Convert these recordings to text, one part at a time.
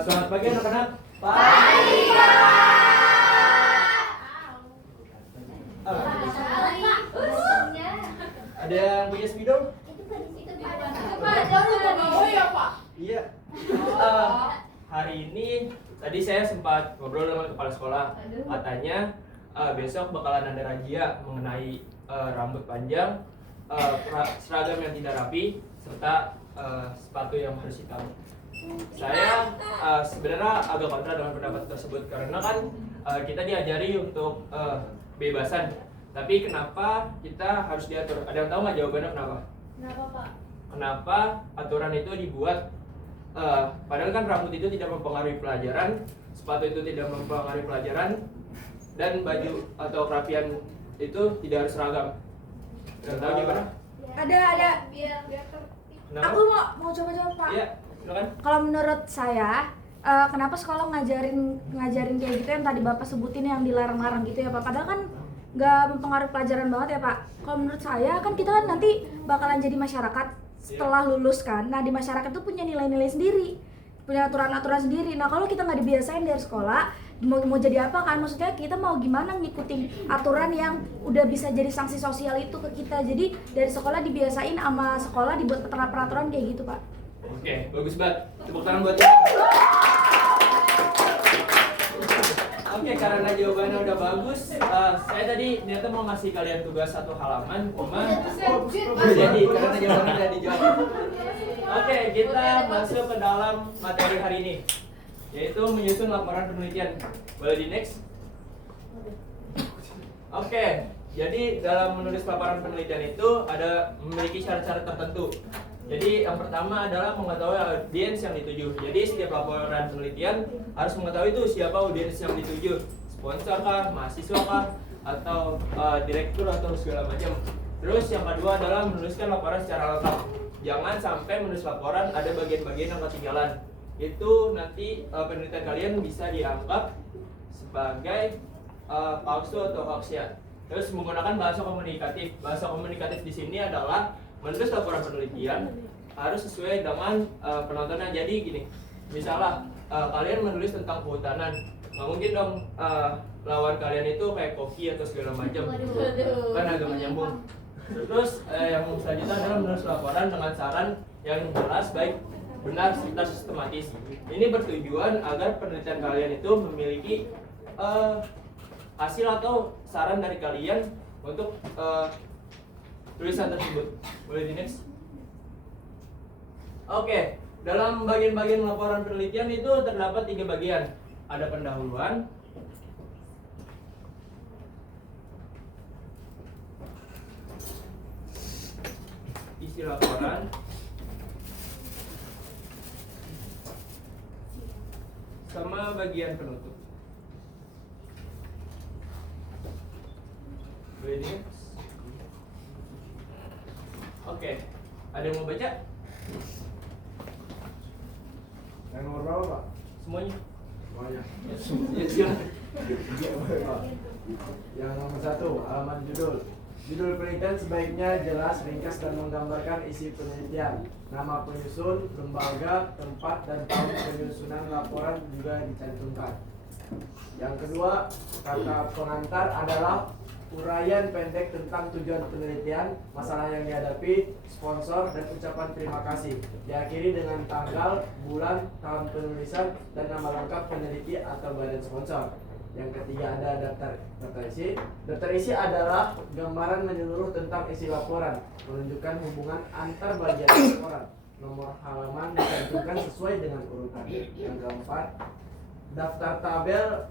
Selamat pagi anak-anak. Pagi, Pak. Ada yang punya spidol? Iya. Hari ini tadi saya sempat ngobrol dengan kepala sekolah. Katanya besok bakalan ada razia mengenai rambut panjang, seragam yang tidak rapi, serta sepatu yang harus hitam. Saya sebenarnya agak kontra dengan pendapat tersebut karena kan kita diajari untuk bebasan. Tapi kenapa kita harus diatur? Ada yang tahu nggak jawabannya kenapa? Kenapa, Pak? Kenapa aturan itu dibuat? Padahal kan rambut itu tidak mempengaruhi pelajaran, sepatu itu tidak mempengaruhi pelajaran, dan baju atau kerapian itu tidak harus seragam. Ada yang tahu gimana? Ada. Biar Kenapa? Aku mau coba-coba, Pak. Iya, silakan. Kalau menurut saya, kenapa sekolah ngajarin kayak gitu yang tadi Bapak sebutin yang dilarang-larang gitu ya, Pak? Padahal kan nggak mempengaruhi pelajaran banget ya, Pak. Kalau menurut saya kan kita kan nanti bakalan jadi masyarakat setelah lulus kan. Nah, di masyarakat tuh punya nilai-nilai sendiri, punya aturan-aturan sendiri. Nah, kalau kita nggak dibiasain dari sekolah, mau jadi apa kan? Maksudnya kita mau gimana ngikutin aturan yang udah bisa jadi sanksi sosial itu ke kita. Jadi dari sekolah dibiasain sama sekolah dibuat peraturan kayak gitu, Pak. Oke, bagus banget. Tepuk tangan buat dia. Oke, karena jawabannya udah bagus, saya tadi ternyata mau ngasih kalian tugas satu halaman, cuma jadi karena jawabannya udah dijawab. Oke, kita masuk ke dalam materi hari ini, yaitu menyusun laporan penelitian. Boleh di next? Oke, jadi dalam menulis laporan penelitian itu ada memiliki syarat-syarat tertentu. Jadi yang pertama adalah mengetahui audiens yang dituju. Jadi setiap laporan penelitian harus mengetahui itu siapa audiens yang dituju, sponsor kah, mahasiswa kah, atau direktur atau segala macam. Terus yang kedua adalah menuliskan laporan secara lengkap. Jangan sampai menulis laporan ada bagian-bagian yang ketinggalan. Itu nanti penelitian kalian bisa dianggap sebagai palsu atau hoax ya. Terus menggunakan bahasa komunikatif. Bahasa komunikatif di sini adalah menulis laporan penelitian harus sesuai dengan penontonnya. Jadi gini, misalnya kalian menulis tentang kehutanan, nggak mungkin dong lawan kalian itu kayak koki atau segala macam, kan agak menyambung. Terus yang selanjutnya adalah menulis laporan dengan saran yang jelas, baik, benar, serta sistematis. Ini bertujuan agar penelitian kalian itu memiliki hasil atau saran dari kalian untuk tulisan tersebut. Boleh di next? Oke, dalam bagian-bagian laporan penelitian itu terdapat 3 bagian. Ada pendahuluan, isi laporan, sama bagian penutup. Boleh di next? Oke, ada yang mau baca? Yang nomor berapa, Pak? Semuanya? Semuanya. Ya, silakan. Yang nomor 1, halaman judul. Judul penelitian sebaiknya jelas, ringkas, dan menggambarkan isi penelitian. Nama penyusun, lembaga, tempat, dan tahun penyusunan laporan juga dicantumkan. Yang kedua, kata pengantar adalah uraian pendek tentang tujuan penelitian, masalah yang dihadapi, sponsor, dan ucapan terima kasih. Diakhiri dengan tanggal, bulan, tahun penulisan, dan nama lengkap peneliti atau badan sponsor. Yang ketiga ada daftar isi. Daftar isi adalah gambaran menyeluruh tentang isi laporan, menunjukkan hubungan antar bagian laporan. Nomor halaman dicantumkan sesuai dengan urutan. Yang keempat, daftar tabel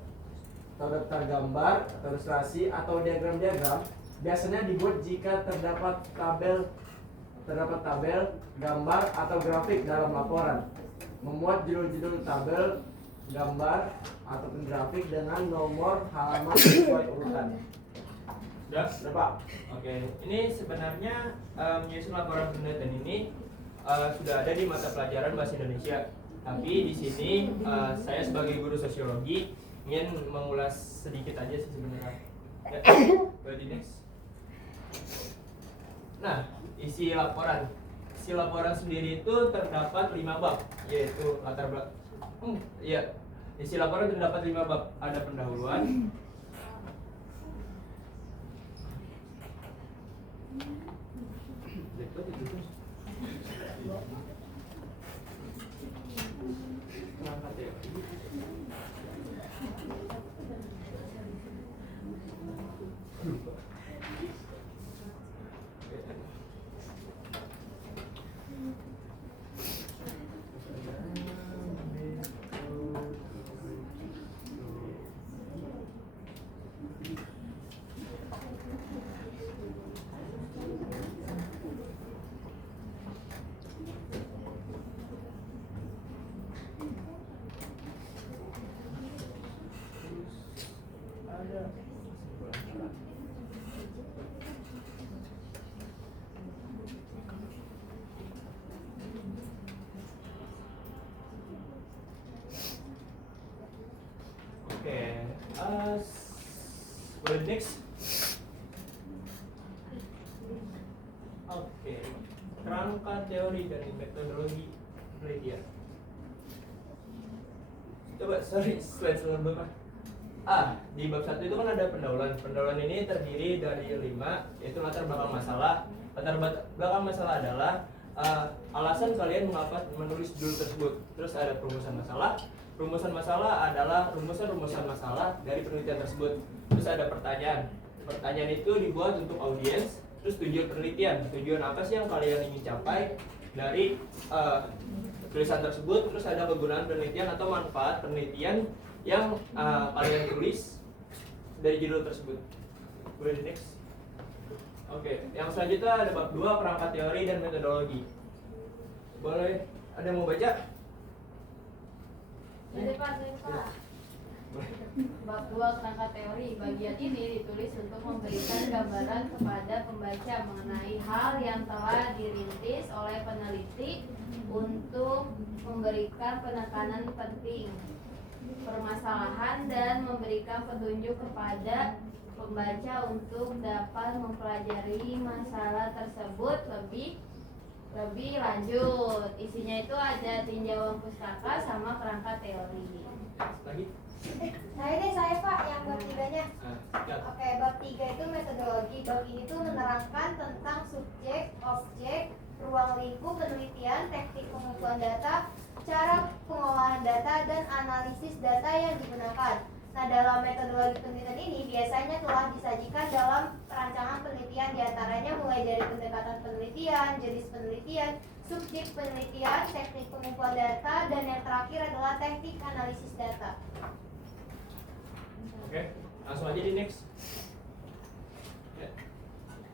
atau daftar gambar atau ilustrasi atau diagram-diagram biasanya dibuat jika terdapat tabel, gambar atau grafik dalam laporan. Memuat judul-judul tabel, gambar ataupun grafik dengan nomor halaman sesuai urutan. Sudah? Sudah, Pak? Oke, ini sebenarnya menyusun laporan penelitian ini sudah ada di mata pelajaran bahasa Indonesia. Tapi di sini saya sebagai guru sosiologi ingin mengulas sedikit aja sih sebenarnya. Ya, boleh di next. Nah, isi laporan. isi laporan sendiri itu terdapat 5 bab, yaitu latar belakang. Iya, isi laporan terdapat 5 bab. Ada pendahuluan, perangkat teori, ada oke, boleh next. Oke, kerangka teori dan metodologi penelitian. Coba slide sebelumnya. Di bab 1 itu kan ada pendahuluan. Pendahuluan ini terdiri dari 5, yaitu latar belakang masalah. Latar belakang masalah adalah alasan kalian mengapa menulis judul tersebut. Terus ada perumusan masalah. Perumusan masalah adalah rumusan masalah dari penelitian tersebut. Terus ada pertanyaan. Pertanyaan itu dibuat untuk audiens. Terus tujuan penelitian. Tujuan apa sih yang kalian ingin capai dari tulisan tersebut. Terus ada kegunaan penelitian atau manfaat penelitian yang kalian tulis dari judul tersebut. Boleh di next. Oke, yang selanjutnya ada bab 2, perangkat teori dan metodologi. Boleh, ada yang mau baca? Jadi Pak, Boleh. bab 2 kerangka teori. Bagian ini ditulis untuk memberikan gambaran kepada pembaca mengenai hal yang telah dirintis oleh peneliti untuk memberikan penekanan penting permasalahan dan memberikan petunjuk kepada pembaca untuk dapat mempelajari masalah tersebut lebih lanjut. Isinya itu ada tinjauan pustaka sama kerangka teori. Lagi? Saya Pak yang bab 3-nya. Siap. Oke, bab 3 itu metodologi. Bab ini tuh menerangkan tentang subjek, objek, ruang lingkup penelitian, teknik pengumpulan data, cara pengolahan data, dan analisis data yang digunakan. Nah, dalam metodologi penelitian ini biasanya telah disajikan dalam perancangan penelitian, diantaranya mulai dari pendekatan penelitian, jenis penelitian, subjek penelitian, teknik pengumpulan data, dan yang terakhir adalah teknik analisis data. Oke, langsung aja di next. Ya.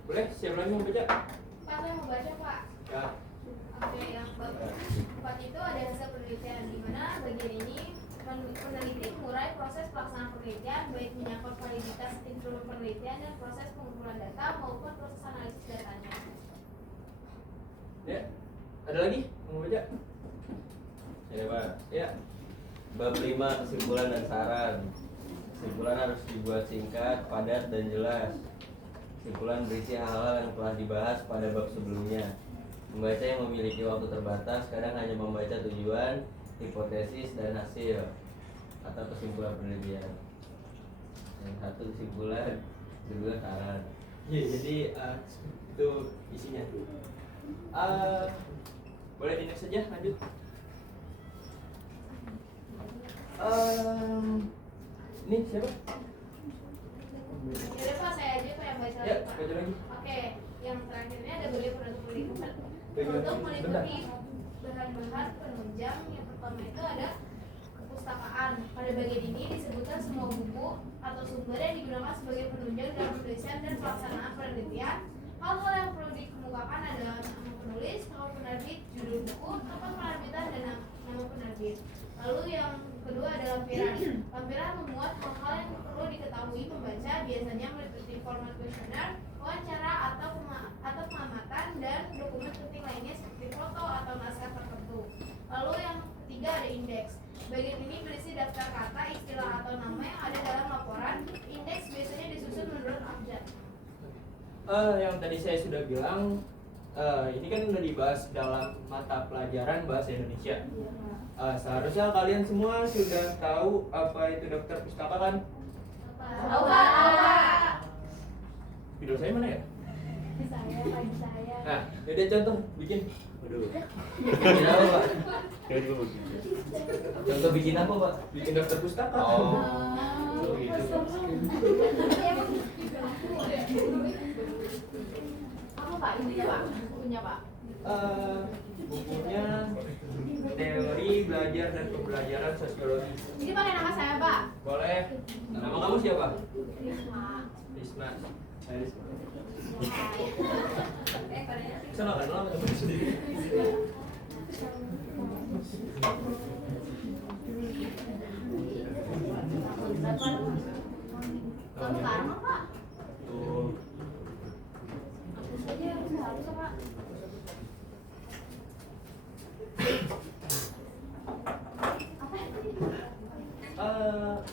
Boleh, siapa lagi mau baca? Pak, saya mau baca Pak. Ya. Oke, yang bab 4 itu ada hasil penelitian, di mana bagian ini peneliti mengurai proses pelaksanaan penelitian, baik menyangkut validitas instrumen penelitian dan proses pengumpulan data maupun proses analisis datanya. Ya. Ada lagi mau baca? Ya Pak, Ya. bab 5 kesimpulan dan saran. Kesimpulan harus dibuat singkat, padat, dan jelas. Kesimpulan berisi hal-hal yang telah dibahas pada bab sebelumnya. Pembaca yang memiliki waktu terbatas kadang hanya membaca tujuan, hipotesis, dan hasil atau kesimpulan penelitian. Yang satu kesimpulan, kedua saran. Ya, jadi itu isinya. Boleh di next saja, lanjut. Ini siapa? Yaudah Pak, saya aja Pak yang baca Ya, lagi Pak. baca lagi. Oke, yang terakhirnya ada bagian penutup meliputi. Bagian Untuk sebentar. meliputi bahan-bahan penunjang, yang pertama itu ada kepustakaan. Pada bagian ini disebutkan semua buku atau sumber yang digunakan sebagai penunjang dalam penulisan dan pelaksanaan penelitian. Hal-hal yang perlu dikemukakan adalah nama penulis, nama penerbit, judul buku, tempat penerbitan, dan nama penerbit. Lalu yang kedua adalah lampiran. Lampiran memuat hal-hal yang perlu diketahui pembaca, biasanya meliputi format kuesioner, wawancara atau pengamatan, dan dokumen penting lainnya seperti foto atau naskah tertentu. Lalu yang ketiga ada indeks. Bagian ini berisi daftar kata, istilah atau nama yang ada dalam laporan. Indeks biasanya disusun menurut abjad. Yang tadi saya sudah bilang, ini kan udah dibahas dalam mata pelajaran bahasa Indonesia. Seharusnya kalian semua sudah tahu apa itu daftar pustaka kan? Tahu Pak. Video saya mana ya? Saya, pagi saya. Nah, jadi contoh bikin. Waduh. Bikin apa, Pak? Contoh bikin apa, Pak? Bikin daftar pustaka. Oh. Gitu. Apa Pak? Ininya Pak? Bukunya Pak? Bukunya teori belajar dan pembelajaran sosiologi. Ini pakai nama saya Pak. Boleh. Nama kamu siapa? Risma. Risma. Saya Risma. Bisa nggak kenal sama teman sendiri? Tahun sekarang Pak? Tuh. Aja harus Pak.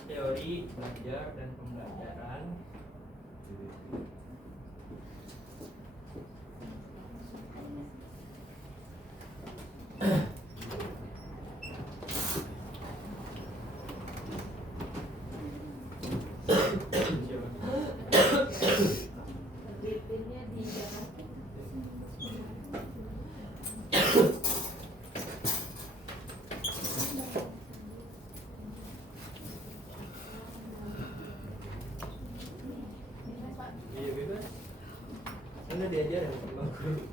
Teori belajar dan pembelajaran. Iya bebas. Anda diajar ya sama guru.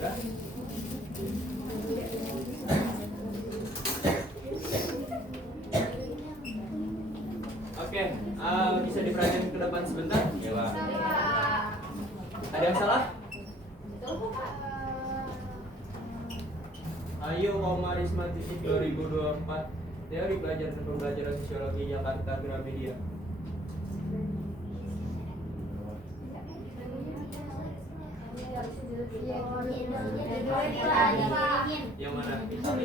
Dah? Oke, bisa diperhatikan ke depan sebentar? Ya, Pak. Ada yang salah? Betul Pak. Ayo Koma Risma titik 2024 Teori Belajar dan Pembelajaran Sosiologi Jakarta Gramedia. Yang mana? Itali.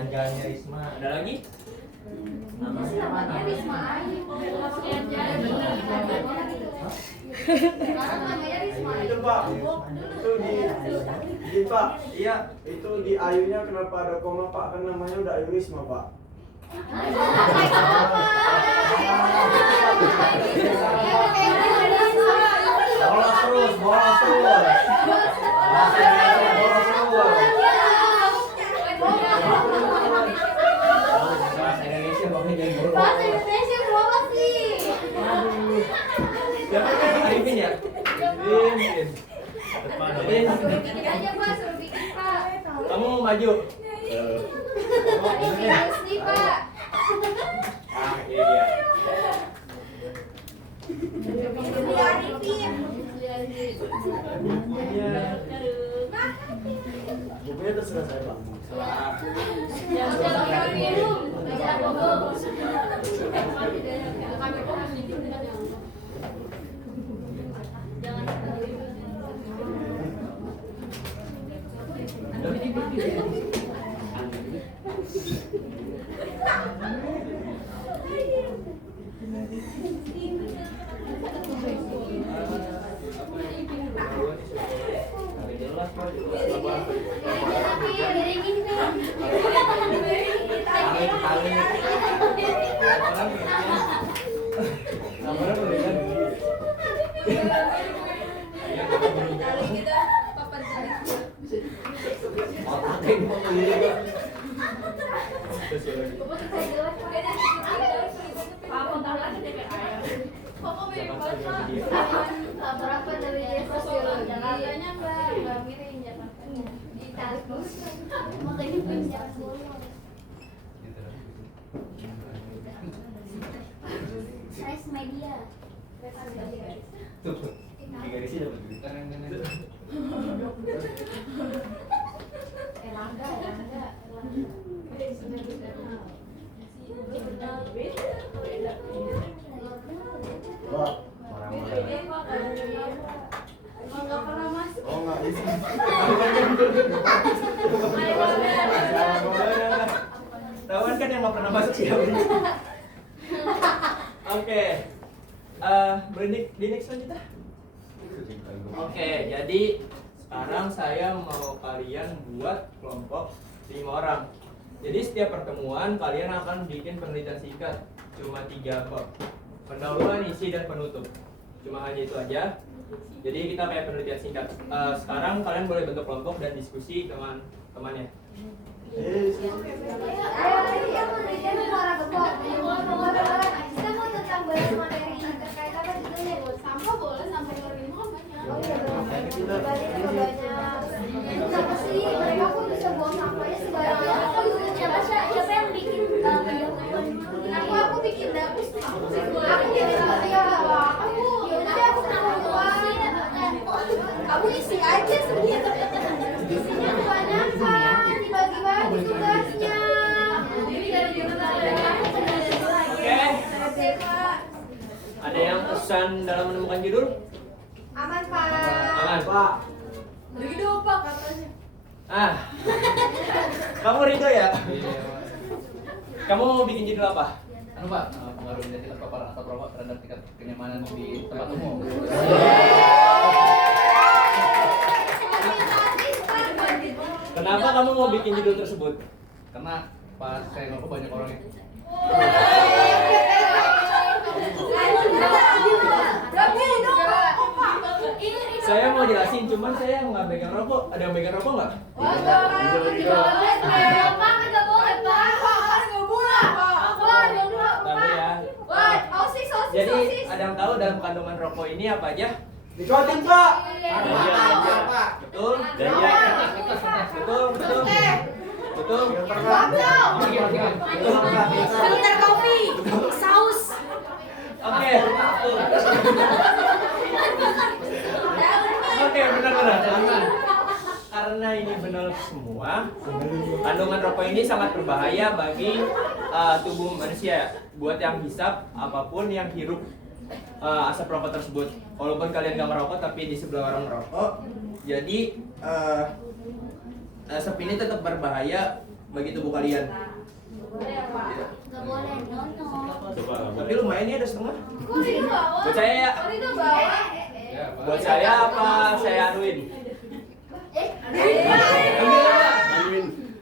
Anjalnya Risma. Ada lagi? Namanya mana? Itu Pak, itu di Pak, iya itu di Ayunya kenapa ada koma Pak? Kan namanya udah Ayu Risma Pak. Bolos terus, bolos terus. Bolos terus. Bahasa Indonesia pokoknya jangan bolos. Bahasa Indonesia berapa sih? Siapa yang Arifin ya? Arifin. Suruh bikin aja Pak, suruh bikin Pak. Kamu mau maju? Bikin harus nih Pak. Ah, ini dia. Bukunya. Bukunya terserah saya Pak. Berapa dari sosiologi? Jakartanya Mbak miring Jakartanya. Ditarik terus. Makanya pinjam dulu. Size media. Tuh, di garisnya dapat duit. Erlangga. Pak. Nggak pernah masuk. Oh nggak isi. Tahuan kan yang nggak pernah masuk siapa? Oke. Di next selanjutnya. Oke, jadi sekarang saya mau kalian buat kelompok 5 orang. Jadi setiap pertemuan kalian akan bikin penelitian singkat, cuma 3 bab. Pendahuluan, isi, dan penutup. Cuma hanya itu aja. Jadi kita kayak penelitian singkat. Sekarang kalian boleh bentuk kelompok dan diskusi dengan temannya. Yang penelitian suara gembok. Kita mau tentang bahas materi terkait apa judulnya? Sampah boleh sampai ke 5 kan banyak. Oh iya dong. Berarti terlalu banyak. Kenapa sih mereka kok bisa buang sampahnya sembarangan? Siapa yang bikin aku bikin dapur. Aku bikin ya. Yaudah aku mau buang. Kamu isi aja segitu. Isinya kebanyakan. Dibagi-bagi tugasnya. Oke. Oke Pak. Ada yang pesan dalam menemukan judul? Aman Pak. Aman. Pak. Ridho Pak katanya. Kamu Ridho ya? Kamu mau bikin judul apa? Anu Pak, pengaruh negatif paparan atau perokok terhadap tingkat kenyamanan di tempat umum. Kenapa kamu mau bikin judul tersebut? Karena pas saya ngerokok banyak orang yang Saya mau jelasin, cuman saya nggak megang rokok. Ada yang megang rokok nggak? Tapi ya. Jadi ada yang tahu dalam kandungan rokok ini apa aja? Nikotin Pak. Betul. Betul. Betul. Betul. Filter kopi, saus. Oke. Oke, benar-benar. Karena ini benar semua, kandungan rokok ini sangat berbahaya bagi tubuh manusia. Buat yang hisap, apapun yang hirup asap rokok tersebut. Walaupun kalian gak merokok, tapi di sebelah orang merokok, jadi asap ini tetap berbahaya bagi tubuh kalian. Nggak boleh, no. Tapi lumayan ini ada setengah. Kok Ridho bawa? Buat saya ya. Kok Ridho bawa? ya, Pak. Buat saya apa saya anuin?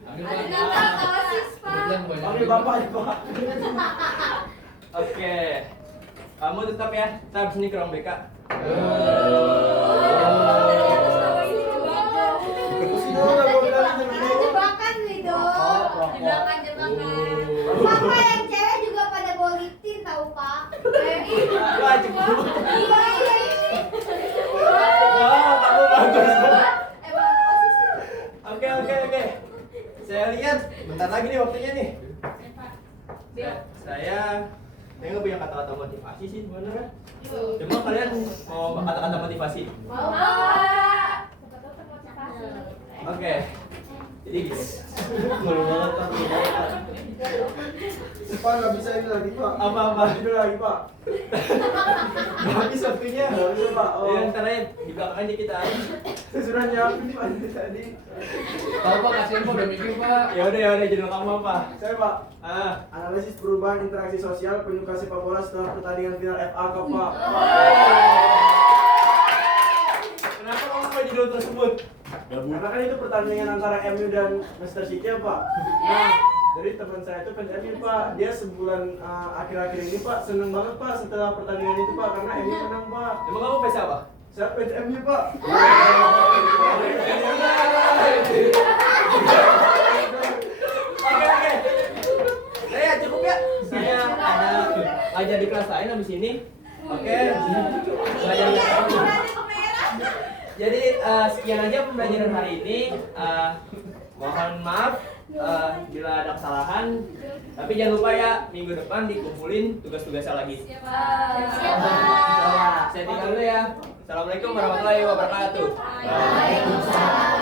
Ambil Pak. Kebetulan banyak Panggil Bapak ya Pak. Oke. Kamu tetap ya, kita habis ini ke ruang BK. Kursi dulu lah gua bilang Ada jebakan nih dong. Jebakan. Papa yang cewek juga pada bawa liptin tahu Pak. Wah, cukup. Iya ini. Wah, kamu bagus. Bagus. Oke. Saya lihat bentar lagi nih waktunya nih. Saya nggak punya kata-kata motivasi sih sebenarnya. Cuma kalian mau kata-kata motivasi? Mau Pak. Oke. Jadi gini. Malu banget Pak. Pak nggak bisa ini lagi Pak. Apa-apa? Judul lagi Pak. Nggak habis waktunya. Nggak bisa Pak. Oh. Ya, ntar aja di belakang aja kita. Saya sudah nyiapin Pak dari tadi. Tahu Pak, kasihan Pak udah mikir Pak. Ya udah judul kamu apa? Saya Pak. Analisis Analisis perubahan interaksi sosial penyuka sepak bola setelah pertandingan final FA Cup Pak. Kenapa kamu mau judul tersebut? Karena kan itu pertandingan antara MU dan Manchester City ya Pak. Nah, jadi teman saya itu fans MU Pak. Dia sebulan akhir-akhir ini Pak seneng banget Pak setelah pertandingan itu Pak karena MU menang Pak. Emang kamu fans apa? Saya fans MU Pak. Oke. Saya cukup ya. Saya ada ngajar di kelas lain habis ini. Oke. Ngajar di kelas lain. Jadi sekian aja pembelajaran hari ini. Mohon maaf bila ada kesalahan. Tapi jangan lupa ya minggu depan dikumpulin tugas-tugasnya lagi. Saya tinggal dulu ya. Assalamualaikum warahmatullahi wabarakatuh. Waalaikumsalam.